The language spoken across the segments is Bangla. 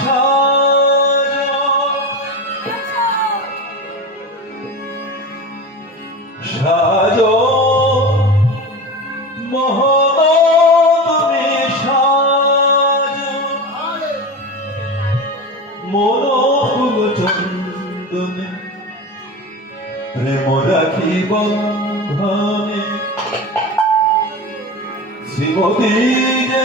সাজো সাজো মোহন তুমি সাজো মন ফুল চন্দনে প্রেম রাখি বন্ধনে শ্রীমতী যে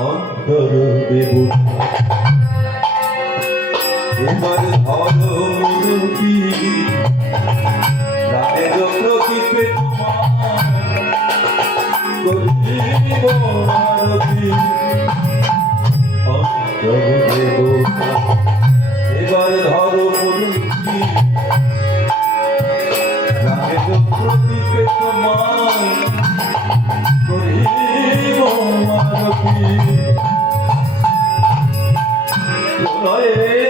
অন্তর দেবতা তোমার ধরূপী রাতের প্রদীপে তোমার করিব আরতি। অন্তর দেবতা 네.